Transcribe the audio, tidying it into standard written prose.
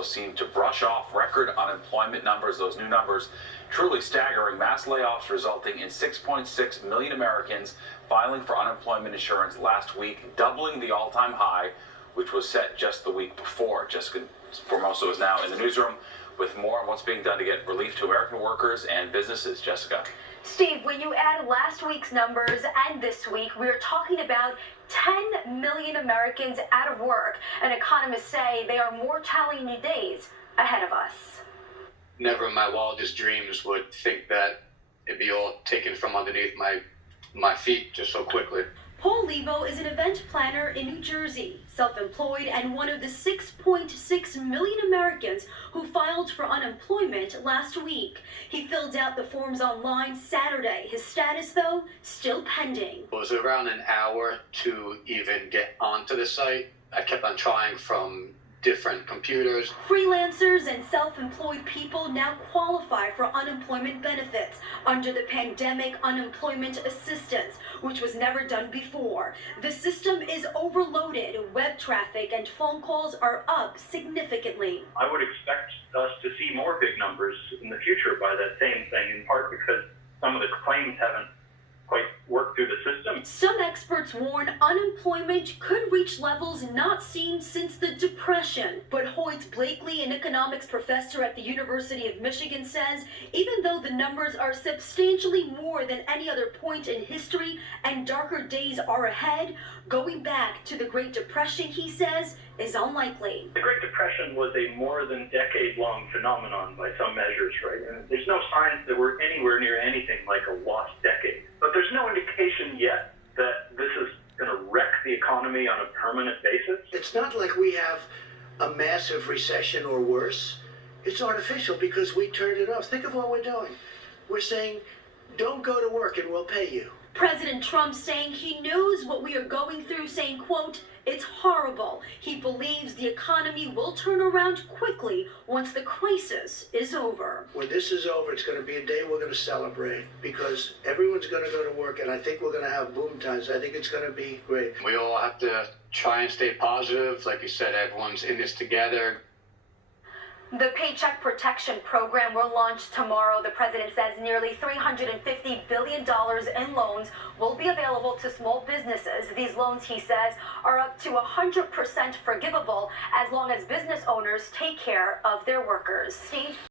seem to brush off record unemployment numbers. Those new numbers truly staggering. Mass layoffs resulting in 6.6 million Americans filing for unemployment insurance last week, doubling the all-time high, which was set just the week before. Jessica Formoso is now in the newsroom with more on what's being done to get relief to American workers and businesses. Jessica. Steve, when you add last week's numbers and this week, we're talking about 10 million Americans out of work. And economists say they are more challenging days ahead of us. Never in my wildest dreams would think that it'd be all taken from underneath my feet just so quickly. PAUL LEBO is an event planner in New Jersey, self-employed and one of the 6.6 million Americans who filed for unemployment last week. He filled out the forms online Saturday. His status, though, still pending. It was around an hour to even get onto the site. I kept on trying from different computers. Freelancers and self-employed people now qualify for unemployment benefits under the Pandemic Unemployment Assistance, which was never done before. The system is overloaded. Web traffic and phone calls are up significantly. I would expect us to see more big numbers in the future by that same thing, in part because some of the claims haven't quite worked through the system. Some experts warn unemployment could reach levels not seen since the Depression. But Hoyt Blakely, an economics professor at the University of Michigan, says even though the numbers are substantially more than any other point in history and darker days are ahead, going back to the Great Depression, he says, is unlikely. The Great Depression was a more than decade-long phenomenon by some measures, right? And there's no signs that we're anywhere near anything like a lost decade. But there's no indication yet that this is going to wreck the economy on a permanent basis. It's not like we have a massive recession or worse. It's artificial because we turned it off. Think of what we're doing. We're saying, don't go to work and we'll pay you. President Trump saying he knows what we are going through, saying, quote, it's horrible. He believes the economy will turn around quickly once the crisis is over. When this is over, it's going to be a day we're going to celebrate because everyone's going to go to work, and I think we're going to have boom times. I think it's going to be great. We all have to try and stay positive. Like you said, everyone's in this together. The Paycheck Protection Program will launch tomorrow. The president says nearly $350 billion in loans will be available to small businesses. These loans, he says, are up to 100% forgivable as long as business owners take care of their workers. Steve?